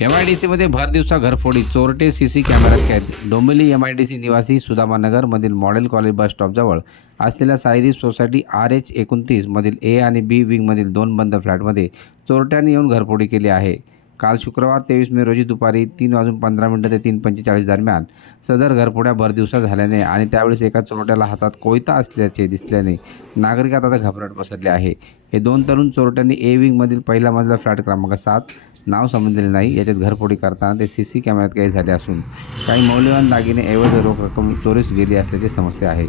एमआयडीसीमध्ये भरदिवसा घरफोडी, चोरटे सीसी कॅमेऱ्यात कैद. डोंबिवली एमआयडीसी निवासी सुदामानगरमधील मॉडेल कॉलेज बस स्टॉपजवळ असलेल्या साईदीप सोसायटी RH29 मधील ए आणि बी विंगमधील 2 बंद फ्लॅटमध्ये चोरट्यांनी येऊन घरफोडी केली आहे. काल शुक्रवार 23 मे रोजी दुपारी 3:15 ते 3:45 दरम्यान सदर घरफोड्या भरदिवसा झाल्याने आणि त्यावेळेस एका चोरट्याला हातात कोयता असल्याचे दिसल्याने नागरिकात आता घबराट पसरली आहे. हे 2 तरुण चोरट्यांनी ए विंगमधील पहिला मजला फ्लॅट क्रमांक 7 नाव समजलेले नाही याच्यात घरफोडी करताना ते सीसी कॅमेऱ्यात कैद झाले असून काही मौल्यवान दागिने ऐवज रोख रक्कम चोरीस गेली असल्याचे समजते आहे.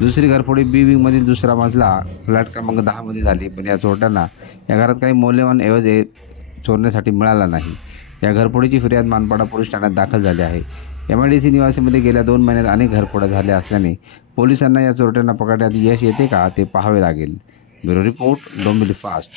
दुसरी घरफोडी बी विंगमधील दुसरा मजला फ्लॅट क्रमांक 10 मध्ये झाली, पण या चोरट्यांना या घरात काही मौल्यवान ऐवज चोरण्यासाठी मिळाला नाही. या घरफोडीची फिर्याद मानपाडा पोलीस ठाण्यात दाखल झाली आहे. एमआयडीसी निवासीमध्ये गेल्या 2 महिन्यात अनेक घरफोड्या झाल्या असल्याने पोलिसांना या चोरट्यांना पकडण्यात यश येते का ते पाहावे लागेल. Bureau report, Dombivli fast.